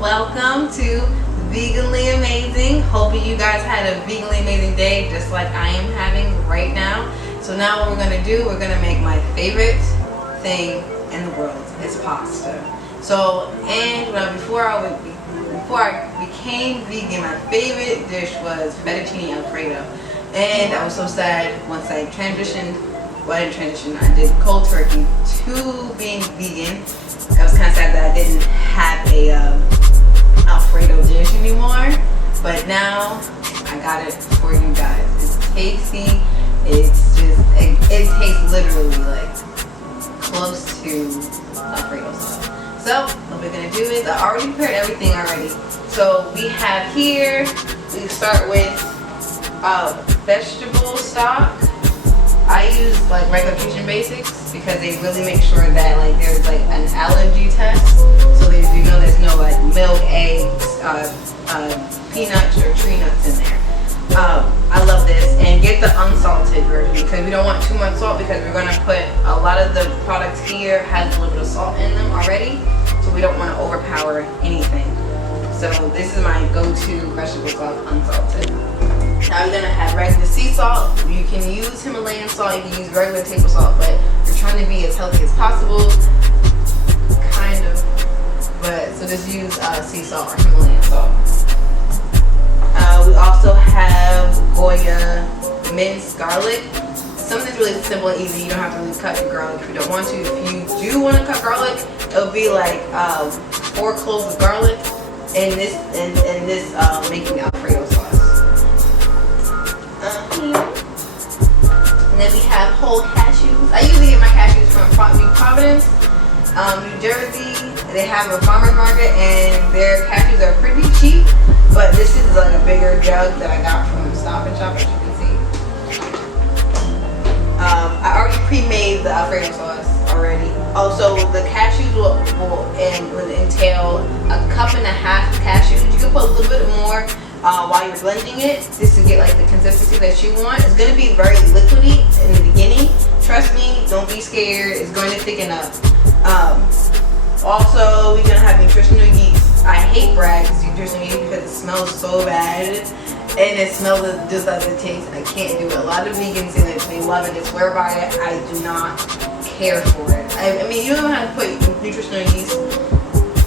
Welcome to Veganly Amazing. Hoping you guys had a veganly amazing day just like I am having right now. So now what we're going to do, we're going to make my favorite thing in the world. It's pasta. So, before I became vegan, my favorite dish was Fettuccine Alfredo. And I was so sad once I transitioned. Well, I didn't transition. I did cold turkey to being vegan. I was kind of sad that I didn't have a Alfredo dish anymore. But now I got it for you guys. It's tasty. It's just, it tastes literally like close to Alfredo sauce. So what we're gonna do is, I already prepared everything already. So we have here, we start with vegetable stock. I use like regular Fusion Basics because they really make sure that like there's like an allergy test. So there's, you know, there's no like milk, eggs, peanuts or tree nuts in there. I love this, and get the unsalted version because we don't want too much salt because we're gonna put a lot of the products here has a little bit of salt in them already. So we don't want to overpower anything. So this is my go-to vegetable stock, unsalted. Now we're gonna have regular sea salt. You can use Himalayan salt, you can use regular table salt, but you're trying to be as healthy as possible, kind of. But so just use sea salt or Himalayan salt. We also have Goya minced garlic. Something's really simple and easy. You don't have to really cut your garlic if you don't want to. If you do want to cut garlic, it'll be like 4 cloves of garlic in this making Alfredo sauce. And then we have whole cashews. I usually get my cashews from New Providence, New Jersey. They have a farmer's market and their cashews are pretty cheap. But this is like a bigger jug that I got from Stop and Shop, as you can see. I already pre-made the Alfredo sauce already. Also, the cashews will entail a cup and a half of cashews. You can put a little bit more while you're blending it, just to get like the consistency that you want. It's going to be very liquidy in the beginning. Trust me, don't be scared. It's going to thicken up. Also, we're going to have nutritional yeast. I hate Bragg's nutritional yeast because it smells so bad. And it smells just like it tastes. I can't do it. A lot of vegans in it, they love it. They swear by it. I do not care for it. I mean, you don't have to put nutritional yeast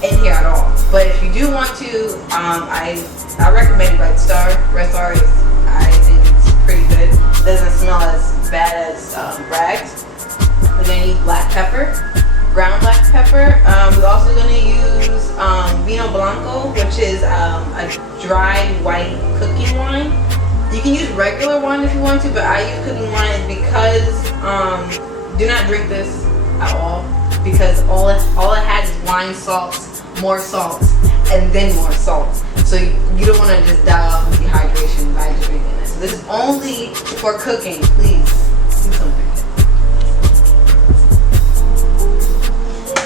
in here at all. But if you do want to, I recommend Red Star. Red Star is, I think it's pretty good. It doesn't smell as bad as Bragg's. We're going to use black pepper. Ground black pepper. We're also going to use Vino Blanco, which is a dry white cooking wine. You can use regular wine if you want to, but I use cooking wine because do not drink this at all, because all it has is wine salts, more salts, and then more salt. So you don't want to just die off of dehydration by just drinking this. So this is only for cooking. Please do something.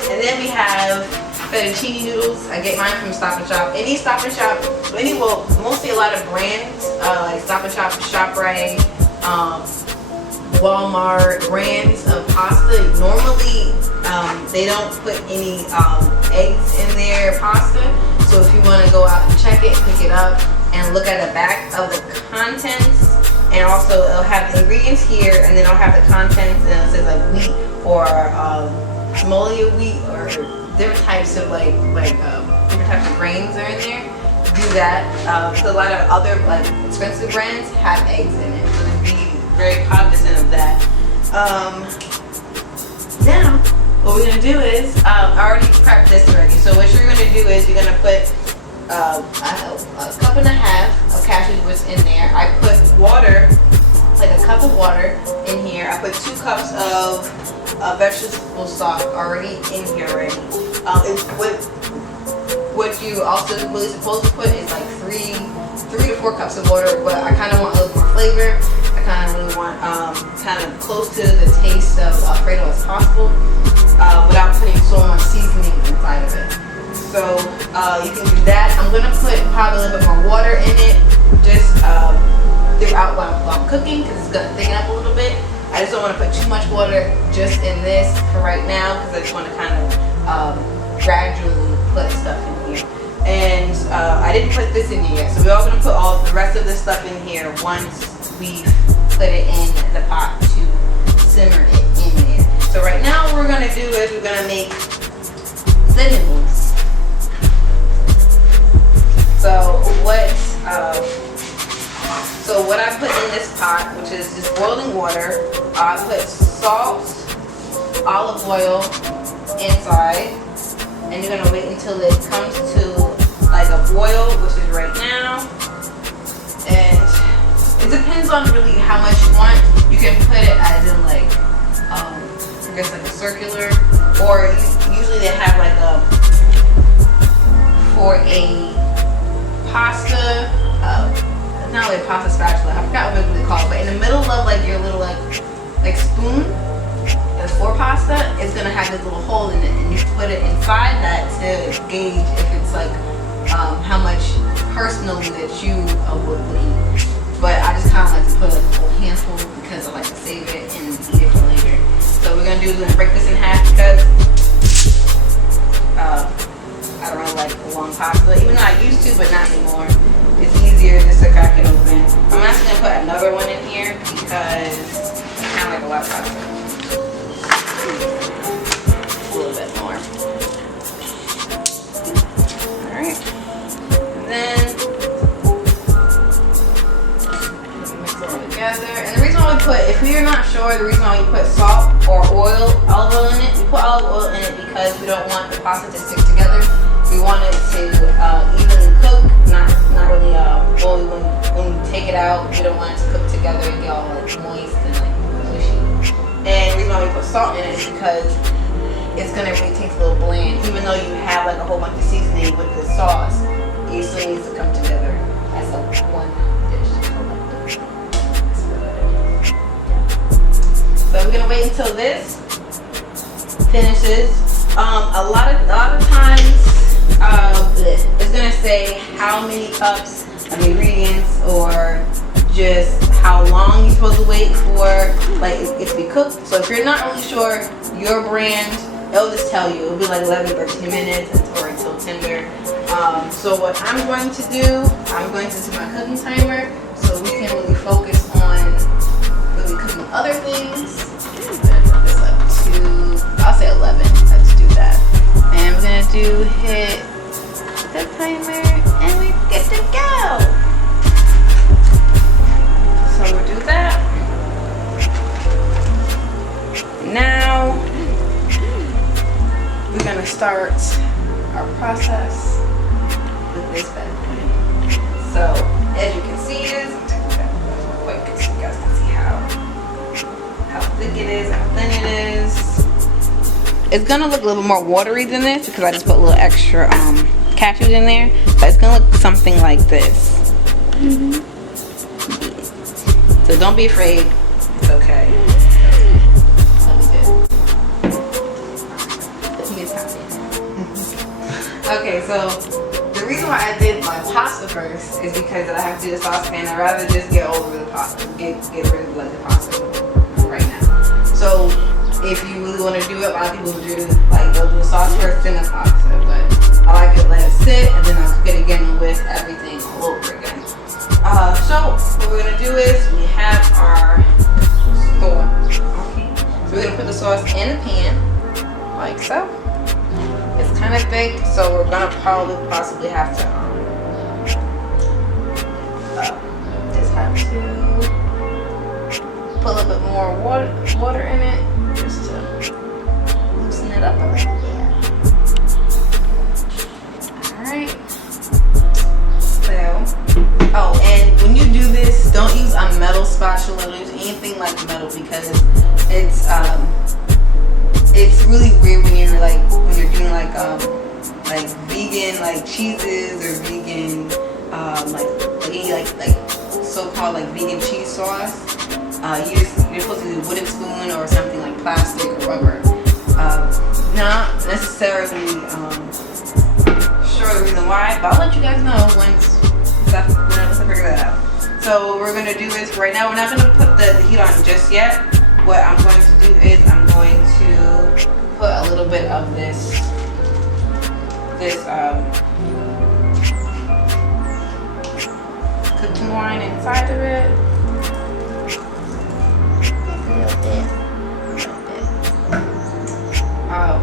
And then we have fettuccine noodles. I get mine from Stop and Shop. Any Stop and Shop, mostly a lot of brands like Stop and Shop, ShopRite, Walmart, brands of pasta. Normally, they don't put any eggs in their pasta. So if you want to go out and check it, pick it up, and look at the back of the contents. And also, it'll have the ingredients here, and then it'll have the contents, and it says like wheat or Somalia wheat or different types of different types of grains are in there. Do that. So a lot of other like expensive brands have eggs in it, so be very cognizant of that. Now what we're gonna do is I already prepped this already. So what you're gonna do is you're gonna put a cup and a half of cashew nibs in there. I put water, like a cup of water in here. I put 2 cups of vegetable stock already in here already. What you also really supposed to put is like 3 to 4 cups of water, but I kind of want a little more flavor. I kind of really want kind of close to the taste of Alfredo as possible, without putting so much seasoning inside of it. So you can do that. I'm gonna put probably a little bit more water in it, just throughout while I'm cooking, because it's gonna thicken up a little bit. I just don't want to put too much water just in this for right now, because I just want to kind of gradually put stuff in here. And I didn't put this in here yet, so we're all gonna put all the rest of this stuff in here once we put it in the pot to simmer it in there. So right now what we're gonna do is we're gonna make the noodles. So what I put in this pot, which is just boiling water, I put salt, olive oil inside, and you're gonna wait until it comes to like a boil, which is right now. And it depends on really how much you want. You can put it as in like, I guess like a circular, or usually they have like for a pasta, not really a pasta spatula, I forgot what it's really called, but in the middle of like your little like spoon that's for pasta, it's gonna have this little hole in it, and you put it inside that to gauge if it's like how much personally that you would eat. But I just kind of like to put like a whole handful because I like to save it and eat it for later. So we're gonna break this in half because I don't really like long pasta, even though I used to, but not anymore. It's easier just to crack it open. I'm actually gonna put another one in here because I kind of like a lot of pasta. A little bit more. All right, and then mix it all together. And the reason why we put, if you're not sure, the reason why we put salt or olive oil in it, we put olive oil in it because we don't want the pasta to stick together. We want it to evenly cook, not really boil. When we take it out, we don't want it to cook together and get all like moist and like mushy. And the reason why we put salt in it is because it's gonna really taste a little bland. Even though you have like a whole bunch of seasoning with the sauce, it still needs to come together as a one dish. So we're gonna wait until this finishes. A lot of times. It's gonna say how many cups of ingredients or just how long you're supposed to wait for like it to be cooked. So if you're not really sure your brand, it'll just tell you. It'll be like 11-13 minutes or until tender. So what I'm going to do, I'm going to set my cooking timer so we can really focus on really cooking other things. I'm gonna put this up to, I'll say 11. Let's do that. And we're gonna hit the timer and we're good to go. So we'll do that. Now we're gonna start our process with this bad boy. So as you can see this, I'm taking that real quick so you guys can see how thick it is, how thin it is. It's gonna look a little more watery than this because I just put a little extra cashews in there, but it's gonna look something like this. Yeah. So don't be afraid, it's okay. Okay, so the reason why I did my pasta first is because I have to do the saucepan. I'd rather just get over the pasta, get rid of like the pasta right now. So if you really want to do it, a lot of people do like they'll do the sauce first, then the pasta. But I like to let it sit, and then I'll cook it again with everything all over again. So what we're gonna do is we have our sauce. Okay, so we're gonna put the sauce in the pan, like so. It's kind of thick, so we're gonna possibly have to just have to put a little bit more water in it. Just to loosen it up a little bit. Alright. So, oh, and when you do this, don't use a metal spatula. Don't use anything like metal because it's really weird when you're doing like vegan like cheeses or vegan like so-called like vegan cheese sauce. You're supposed to use a wooden spoon or something like plastic or rubber. Not necessarily sure the reason why, but I'll let you guys know once I figure that out. So what we're gonna do is right now we're not gonna put the heat on just yet. What I'm going to do is I'm going to put a little bit of this wine inside of it. A little bit.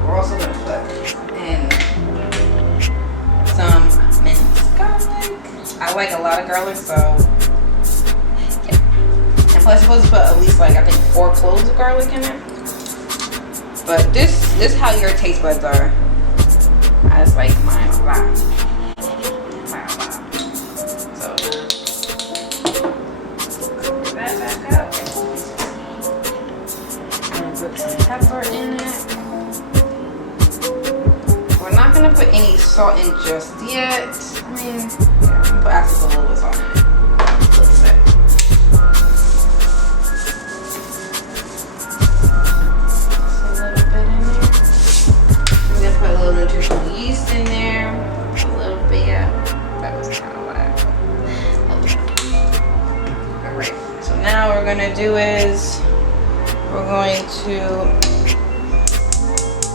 We're also gonna put in some minced garlic. I like a lot of garlic, so yeah. And plus, you're supposed to put at least like I think 4 cloves of garlic in it. But this is how your taste buds are. I just like mine a lot. So put that back up. And put some pepper in it. We're not gonna put any salt in just yet. I mean, yeah, I'm gonna put actually a little bit of salt in it. Let's see. Put a little nutritional yeast in there, a little bit. That was kind of loud. Alright, so now what we're gonna do is we're going to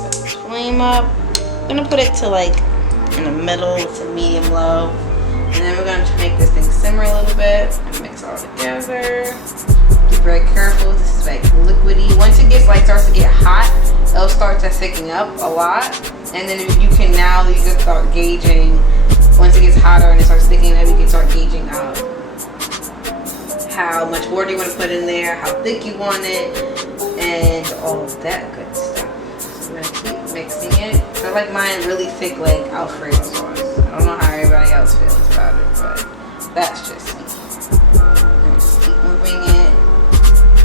put the flame up. I'm gonna put it to like in the middle to medium low, and then we're going to make this thing simmer a little bit and mix all together. Be very careful. This is like liquidy. Once it gets like starts to get hot, it'll start to thicken up a lot, and then you can start gauging. Once it gets hotter and it starts thickening up, you can start gauging how much water you want to put in there, how thick you want it, and all of that good stuff. So I'm gonna keep mixing it. I like mine really thick, like Alfredo sauce. I don't know how everybody else feels about it, but that's just me. I'm gonna just keep moving it,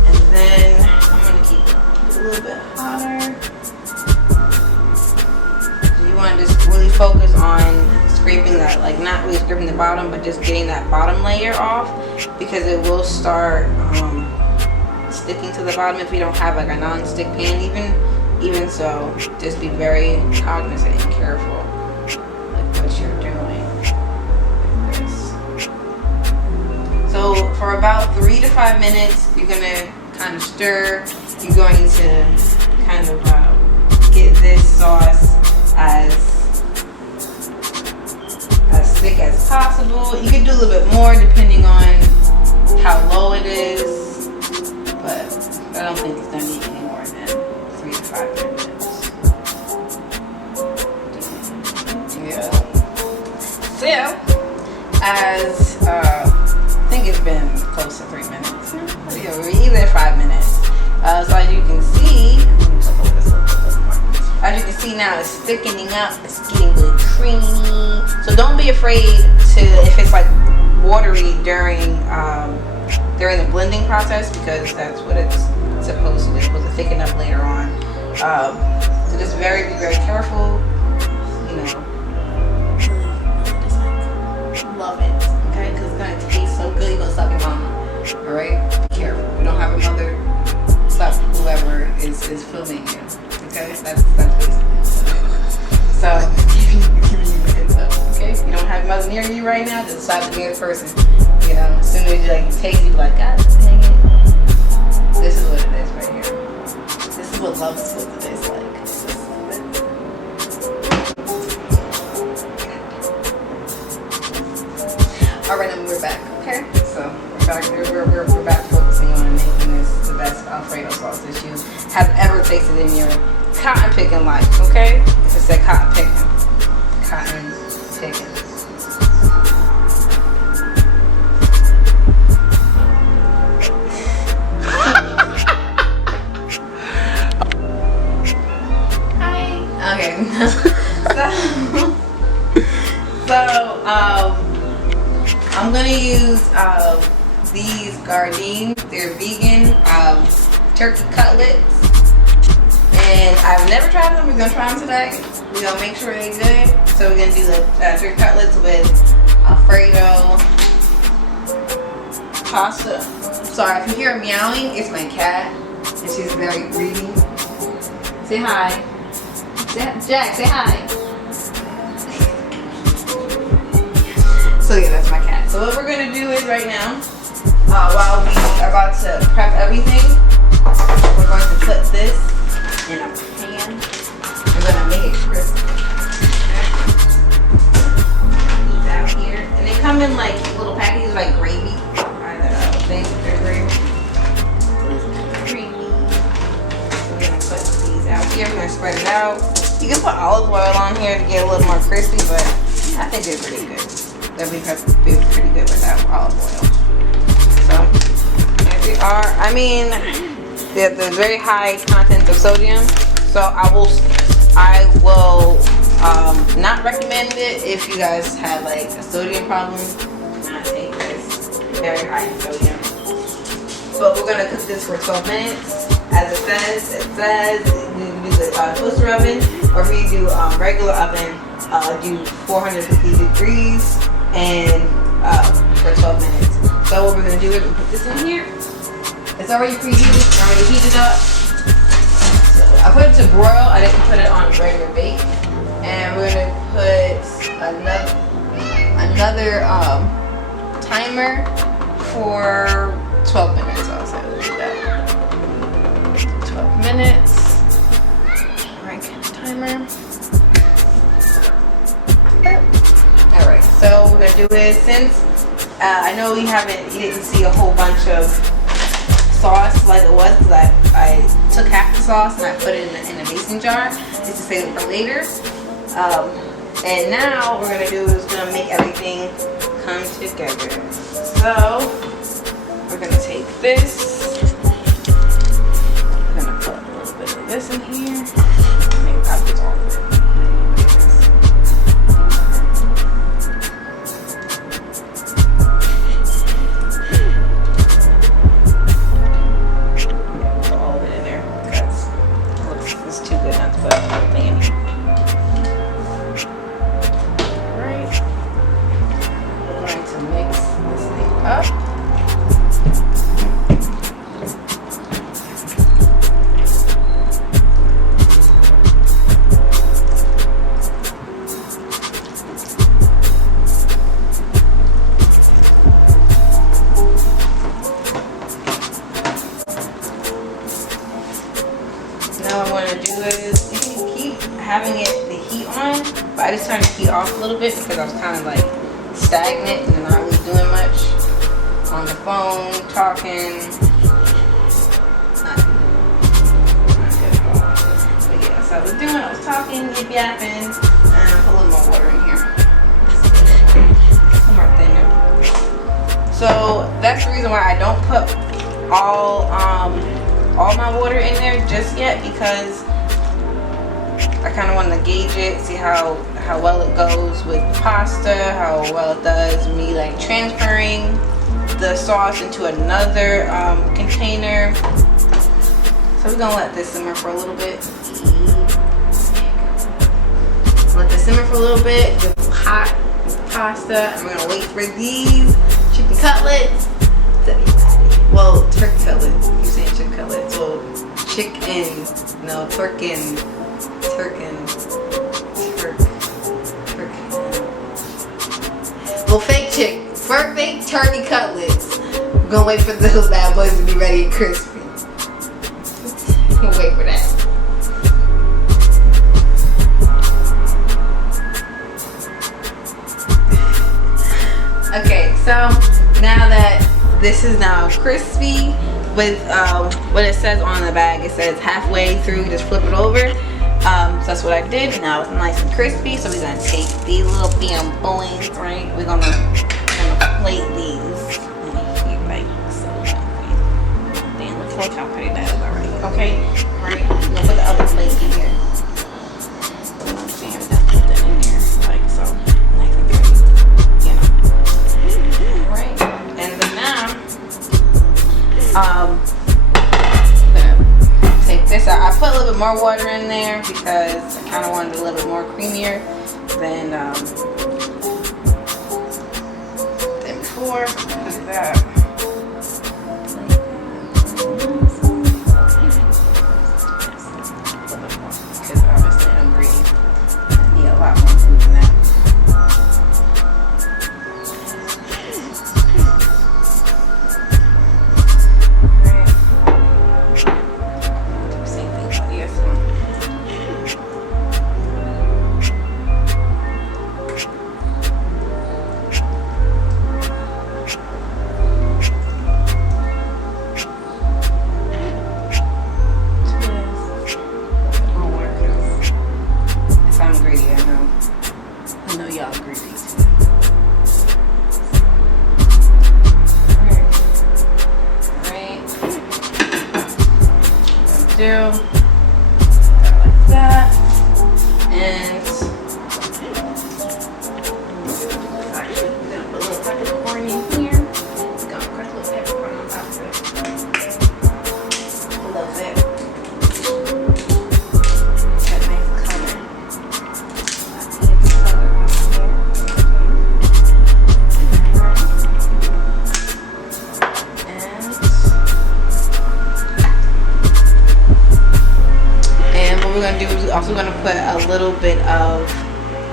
and then I'm gonna keep it a little bit hotter. You want to just really focus on scraping that, like not really scraping the bottom, but just getting that bottom layer off, because it will start sticking to the bottom if you don't have like a non-stick pan. Even so, just be very cognizant and careful like what you're doing. Like this. So for about 3 to 5 minutes, you're gonna kind of stir. You're going to kind of get this sauce as thick as possible. You can do a little bit more depending on how low it is, but I don't think it's gonna be any more than 3 to 5 minutes. Yeah. So yeah, as I think it's been close to 3 minutes. Either 5 minutes. So as you can see, now it's thickening up. It's getting really creamy. So don't be afraid to, if it's like watery during the blending process, because that's what it's supposed to do. It's supposed to thicken up later on. So just be very careful. You know, just like love it, okay? Because it's gonna taste so good. You're gonna stop your mama. All right, be careful. You don't have a mother. Stop whoever is filming you. Okay, that's basically. So giving you a heads up. Okay, if you don't have a mother near you right now, just stop the nearest person. You know, as soon as you like taste, you be like, God dang it. This is what it is right here. This is what love is supposed to taste like. Alright, and we're back, okay? So we're back focusing on making this the best Alfredo sauce that you have ever tasted in your cotton picking life, okay? It said cotton picking. Cotton picking. Okay. so I'm gonna use these Gardein. They're vegan turkey cutlets, and I've never tried them. We're gonna try them today. We're gonna make sure they're good. So we're gonna do the turkey cutlets with Alfredo pasta. Sorry if you hear meowing, it's my cat, and she's very greedy. Say hi. Jack, say hi. So yeah, that's my cat. So what we're gonna do is right now, while we are about to prep everything, we're going to put this in a pan. We're gonna make it crispy. These out here, and they come in like little packages, like gravy out. You can put olive oil on here to get a little more crispy, but I think they're pretty good. They'll be pretty good without olive oil. So here we are. I mean, they're very high content of sodium, so I will not recommend it if you guys have like a sodium problem. Not take this. Very high in sodium. But we're gonna cook this for 12 minutes. As it says you can do the toaster oven, or if you do regular oven, do 450 degrees and for 12 minutes. So what we're gonna do is we'll put this in here. It's already preheated, already heated up. So I put it to broil. I didn't put it on regular bake. And we're gonna put another timer for 12 minutes. So I'll say we'll do that. 12 minutes. Rank timer. Alright, so we're gonna do it since I know you didn't see a whole bunch of sauce like it was, because I took half the sauce and I put it in a mason jar just to save it for later. And now what we're gonna do is gonna make everything come together. So we're gonna take this. We're gonna put a little bit of this in here. Maybe probably all of it. Put all of it in there because it's too good not to put everything in here. Up. Now what I'm going to do is you can keep having the heat on, but I just turned the heat off a little bit because I was kind of like stagnant and not really doing much on the phone, talking. Not good at all. But yeah, so I was talking, yapping, and a little more water in here. Some more thinner. So that's the reason why I don't put all my water in there just yet, because I kind of want to gauge it, see how well it goes with the pasta, how well it does me like transferring the sauce into another container. So we're gonna let this simmer for a little bit. Let this simmer for a little bit, get hot with the pasta, and we're gonna wait for these chicken cutlets. Well, turkey cutlets. You're saying chicken cutlets. Well, turkin. Well, fake turkey cutlets. We're gonna wait for those bad boys to be ready and crispy. We'll wait for that. Okay, so now that this is now crispy with what it says on the bag, it says halfway through, just flip it over. So that's what I did. Now it's nice and crispy. So we're gonna take these little boys, right? We're gonna plate these in here, right? So damn, look how pretty that is already. Okay, right? I'm gonna put the other plate in here. Jam that, put that in here, like so, nice and pretty, you know. Right? And then now, take this out. I put a little bit more water in there because I kind of wanted a little bit more creamier than before. Look at that. Because obviously I'm green. I need a lot more food than that. greasy too. Alright. Do like that. And actually, we're gonna put a little peppercorn in here. We're gonna crush a little peppercorn on top of it. A little bit. Got a nice color. And what we're gonna do is we're also gonna put a little bit of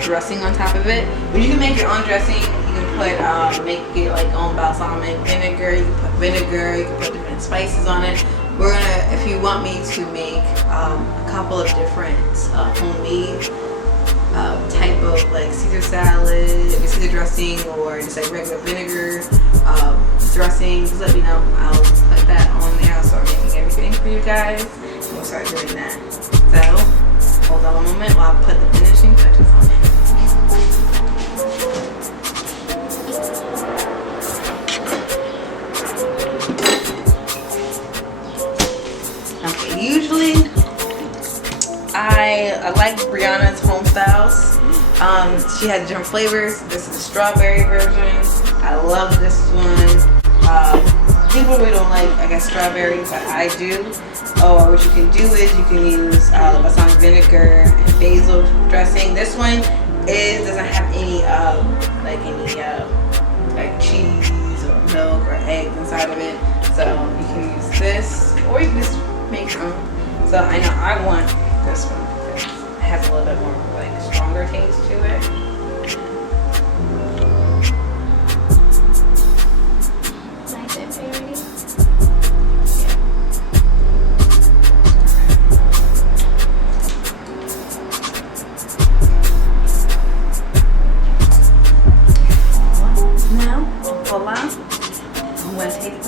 dressing on top of it. But you can make your own dressing. You can put make it like own balsamic vinegar. You can put vinegar. You can put different spices on it. We're gonna, if you want me to make a couple of different homemade type of like Caesar salad, Caesar dressing, or just like regular vinegar dressing, just let me know. I'll put that on there. I'll start making everything for you guys. We'll start doing that. So hold on a moment while I put the finishing touches on it. Okay, usually I like Brianna's home styles. She has different flavors. This is the strawberry version. I love this one. People really don't like, I guess, strawberry, but I do. Or what you can do is you can use balsamic vinegar and basil dressing. This one doesn't have any like cheese or milk or eggs inside of it. So you can use this, or you can just make your own. So I know I want this one because it has a little bit more like stronger taste to it. Nice and berry. Now, voila, I'm going to take this.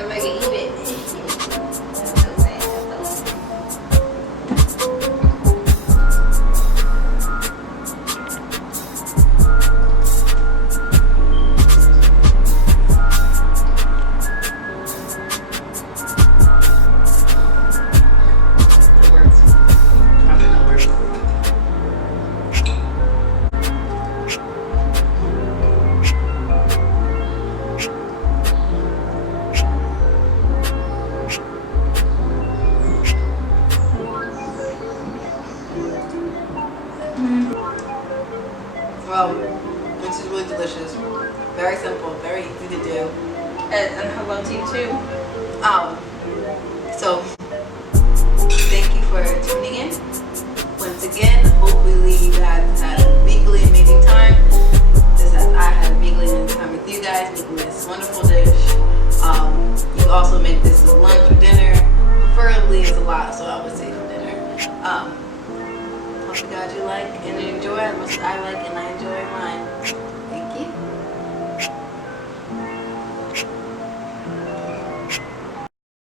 I'm going to eat it. Well, this is really delicious. Very simple, very easy to do. And hello to you too.